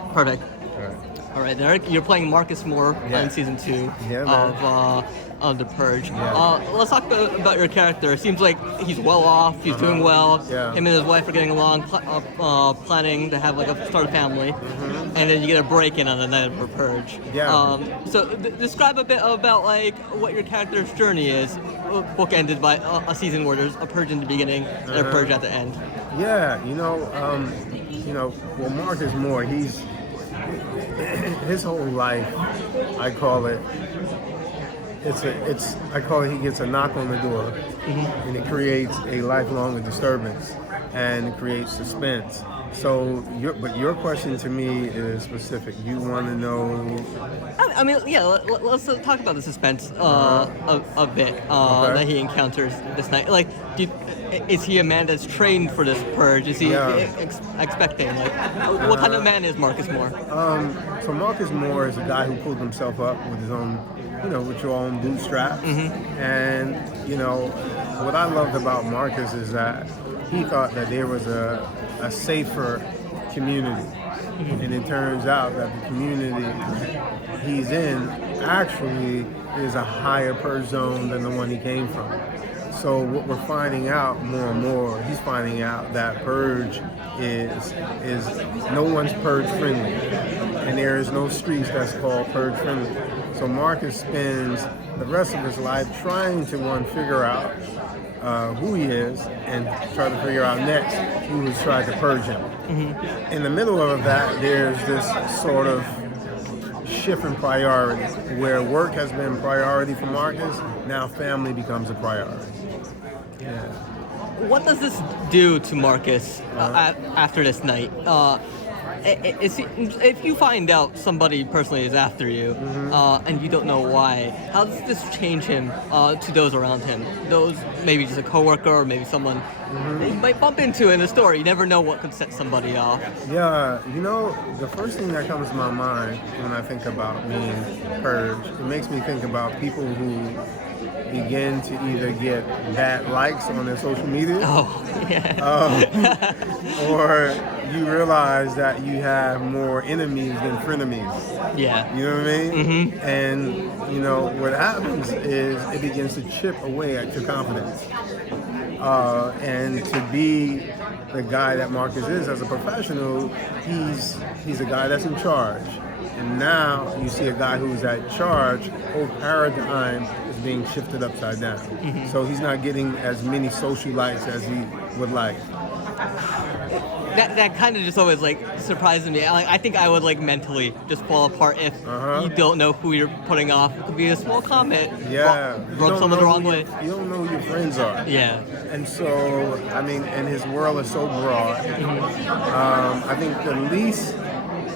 right, perfect. All right, Derek, you're playing Marcus Moore in season 2 of The Purge. Let's talk about your character. It seems like he's well off. He's doing well. Him and his wife are getting along, planning to have start a family. And then you get a break-in on the night of The Purge. So describe a bit about what your character's journey is. Book ended by a season where there's a purge in the beginning and a purge at the end. Well, Marcus Moore, his whole life, I call it he gets a knock on the door, and it creates a lifelong disturbance, and it creates suspense. So, your question to me is specific. You want to know? Let's talk about the suspense a bit that he encounters this night. Is he a man that's trained for this purge? Is he expecting? What kind of man is Marcus Moore? So Marcus Moore is a guy who pulled himself up with his own, with your own bootstraps. And what I loved about Marcus is that he thought that there was a safer community. And it turns out that the community he's in actually is a higher purge zone than the one he came from. So what we're finding out more and more, he's finding out that purge is no one's purge friendly. And there is no streets that's called purge friendly. So Marcus spends the rest of his life trying to figure out who he is and try to figure out next who has tried to purge him. In the middle of that, there's this sort of shift in priority where work has been priority for Marcus, now family becomes a priority. What does this do to Marcus after this night? If you find out somebody personally is after you and you don't know why, how does this change him to those around him? Those maybe just a coworker or maybe someone that you might bump into in the store. You never know what could set somebody off. The first thing that comes to my mind when I think about being purged, it makes me think about people who begin to either get bad likes on their social media, or you realize that you have more enemies than frenemies. You know what I mean? And what happens is it begins to chip away at your confidence. And to be the guy that Marcus is as a professional, he's a guy that's in charge. And now you see a guy who's at charge, whole paradigm is being shifted upside down. So he's not getting as many social likes as he would like. That kind of just always surprises me. I think I would mentally just fall apart if you don't know who you're putting off. It could be a small comment. Rub someone the wrong way. You don't know who your friends are. And so, and his world is so broad. I think the least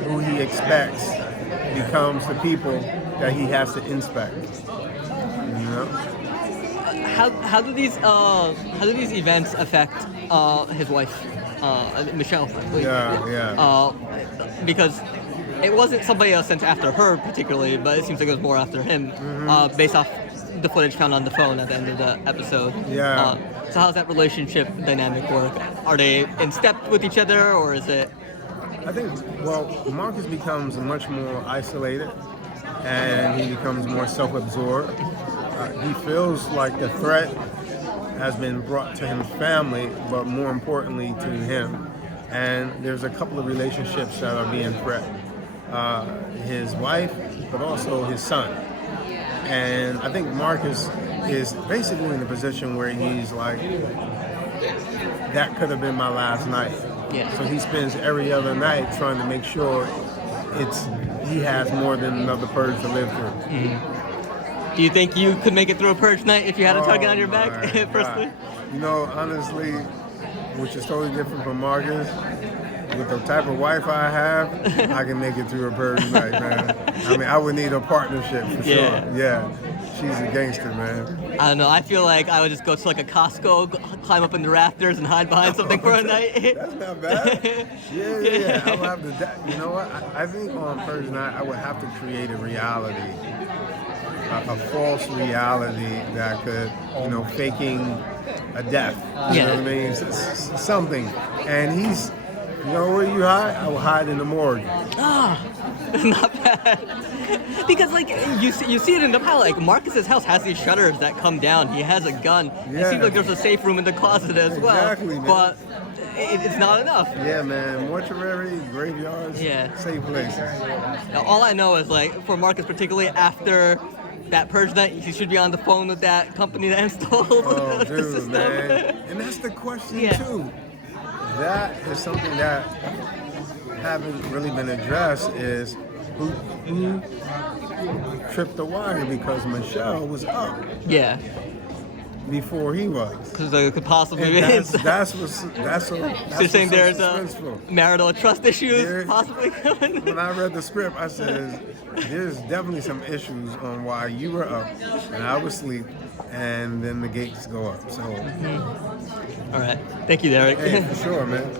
who he expects becomes the people that he has to inspect. How do these events affect his wife, Michelle? I believe. Because it wasn't somebody else sent after her particularly, but it seems like it was more after him, based off the footage found on the phone at the end of the episode. So how's that relationship dynamic work? Are they in step with each other, or is it? I think, Marcus becomes much more isolated, and he becomes more self-absorbed. He feels like the threat has been brought to his family, but more importantly to him. And there's a couple of relationships that are being threatened. His wife, but also his son. And I think Marcus is basically in a position where he's like, that could have been my last night. So he spends every other night trying to make sure he has more than another purge to live through. Do you think you could make it through a purge night if you had a target on your back, personally? Honestly, which is totally different from Marcus, with the type of wife I have, I can make it through a purge night, man. I would need a partnership for sure. She's a gangster, man. I don't know. I feel like I would just go to a Costco, climb up in the rafters, and hide behind something for a night. That's not bad. I would have to. You know what? I think on Purge night I would have to create a reality, a false reality that could, faking a death. You know what I mean? Something. And You know where you hide? I will hide in the morgue. Ah, not bad. Because like you see it in the pilot, like Marcus's house has these shutters that come down. He has a gun. Yeah. It seems like there's a safe room in the closet as well. Exactly, man. But it's not enough. Yeah, man. Mortuary, graveyards, safe places. Now, all I know is like for Marcus, particularly after that Purge night, he should be on the phone with that company that installed Oh, the dude, system. man. And that's the question too. That is something that haven't really been addressed. Is who tripped the wire because Michelle was up. Yeah. Before he was. Because it could possibly be. That's what's you're saying there's marital trust issues possibly coming? When I read the script, I said, there's definitely some issues on why you were up and I was asleep, and then the gates go up. So. All right. Thank you, Derek. Hey, for sure, man.